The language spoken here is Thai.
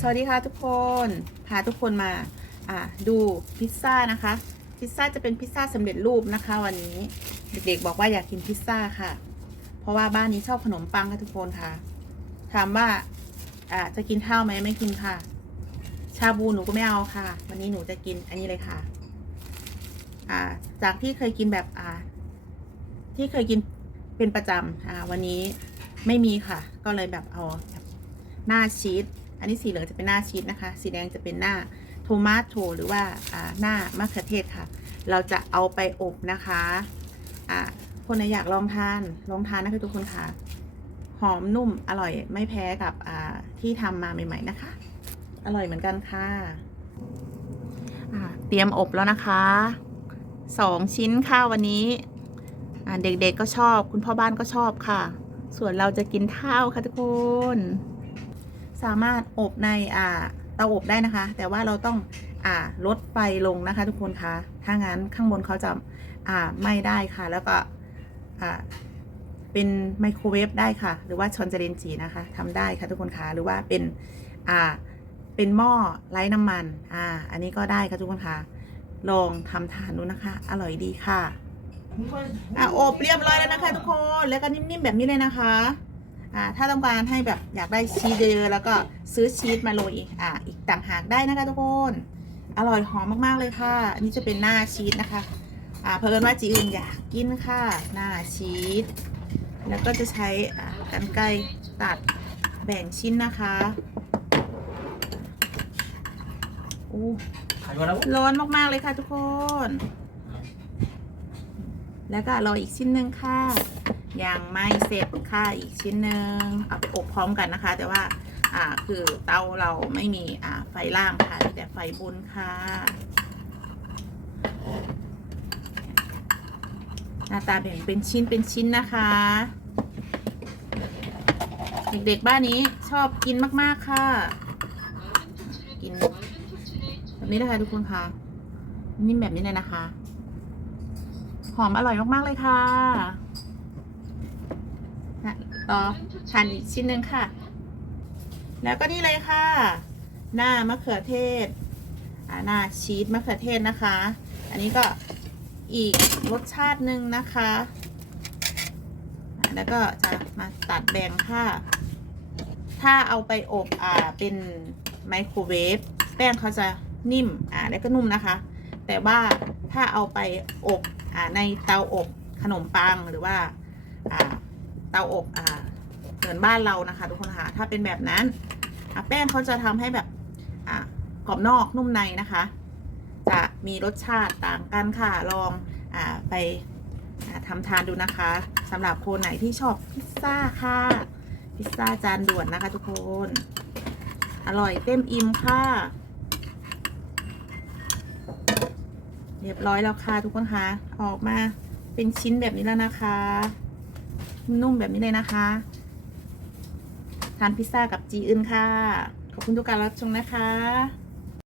สวัสดีค่ะทุกคนพาทุกคนมาอ่าดูพิซซ่านะคะ พิซซ่าจะเป็นพิซซ่าสำเร็จรูปนะคะ วันนี้เด็กๆบอกว่าอยากกินพิซซ่าค่ะ เพราะว่าบ้านนี้ชอบขนมปังค่ะทุกคนค่ะถามว่าอ่าจะกินข้าวไหมไม่กินค่ะ ชาบูหนูก็ไม่เอาค่ะ วันนี้หนูจะกินอันนี้เลยค่ะอ่าจากที่เคยกินแบบอ่าที่เคยกินเป็นประจำอ่าวันนี้ไม่มีค่ะ ก็เลยแบบเอาหน้าชีส อันนี้สีเหลืองจะเป็นหน้าชีสนะคะ สีแดงจะเป็นหน้าโทมาโตหรือว่าหน้ามะเขือเทศค่ะ เราจะเอาไปอบนะคะอ่าคนไหนอยากลองทานลองทานนะคะทุกคนค่ะ หอมนุ่มอร่อยไม่แพ้กับที่ทำมาใหม่ๆนะคะ อร่อยเหมือนกันค่ะเตรียมอบแล้วนะคะสองชิ้นค่ะวันนี้เด็กๆก็ชอบ คุณพ่อบ้านก็ชอบค่ะ ส่วนเราจะกินข้าวค่ะทุกคน สามารถอบในอ่าเตาอบได้นะคะ แต่ว่าเราต้องอ่าลดไฟลงนะคะ ทุกคนคะถ้างั้นข้างบนเขาจะอ่าไม่ได้ค่ะ แล้วก็อ่าเป็นไมโครเวฟได้ค่ะ หรือว่าชอนเจเรนจีนะคะทำได้ค่ะทุกคนคะหรือว่าเป็นอ่าเป็นหม้อไร้น้ำมันอ่าอันนี้ก็ได้ค่ะทุกคนคะลองทำทานดูนะคะ อร่อยดีค่ะอ่าอบเรียบร้อยแล้วนะคะ ทุกคนแล้วก็นิ่มๆแบบนี้เลยนะคะ ถ้าต้องการให้แบบอยากได้ชีสเยอะแล้วก็ซื้อชีสมาโรยอ่าอีกต่างหากได้นะคะทุกคนอร่อยหอมมากๆเลยค่ะน,นี่จะเป็นหน้าชีสนะคะเพิ่มว่าจีอื่นอยากกินค่ะหน้าชีสแล้วก็จะใช้กันไกรตัดแบ่งชิ้นนะคะอู้ร้อนมากๆเลยค่ะทุกคน แล้วก็รออีกชิ้นหนึ่งค่ะ ยังไม่เสร็จค่ะอีกชิ้นหนึ่งเอาไปอบพร้อมกันนะคะ แต่ว่าอ่าคือเตาเราไม่มีอ่าไฟล่างค่ะมีแต่ไฟบนค่ะหน้าตาแบ่งเป็นชิ้นเป็นชิ้นนะคะ เด็กๆบ้านนี้ชอบกินมากๆค่ะ กินแบบนี้นะคะทุกคนค่ะนิ่มแบบนี้เลยนะคะ หอมอร่อยมากๆเลยค่ะนะ ต่อทานอีกชิ้นหนึ่งค่ะ แล้วก็นี่เลยค่ะ หน้ามะเขือเทศหน้าชีสมะเขือเทศนะคะ อันนี้ก็อีกรสชาติหนึ่งนะคะ แล้วก็จะมาตัดแบ่งค่ะ ถ้าเอาไปอบอ่าเป็นไมโครเวฟแป้งเขาจะนิ่มอ่าแล้วก็นุ่มนะคะ แต่ว่าถ้าเอาไปอบอ่าในเตาอบขนมปังหรือว่าอ่า เตาอบอ่าเหมือนบ้านเรานะคะ ทุกคนค่ะ ถ้าเป็นแบบนั้นแป้งเขาจะทำให้แบบอ่ากรอบนอกนุ่มในนะคะ จะมีรสชาติต่างกันค่ะลองอ่าไปาทำทานดูนะคะสำหรับคนไหนที่ชอบพิซซ่าค่ะ พิซซ่าจานด่วนนะคะ ทุกคน อร่อยเต็มอิ่มค่ะเรียบร้อยแล้วค่ะทุกคนคะออกมาเป็นชิ้นแบบนี้แล้วนะคะ นุ่มแบบนี้เลยนะคะทานพิซซ่ากับจีอื่นค่ะ ขอบคุณทุกการรับชมนะคะ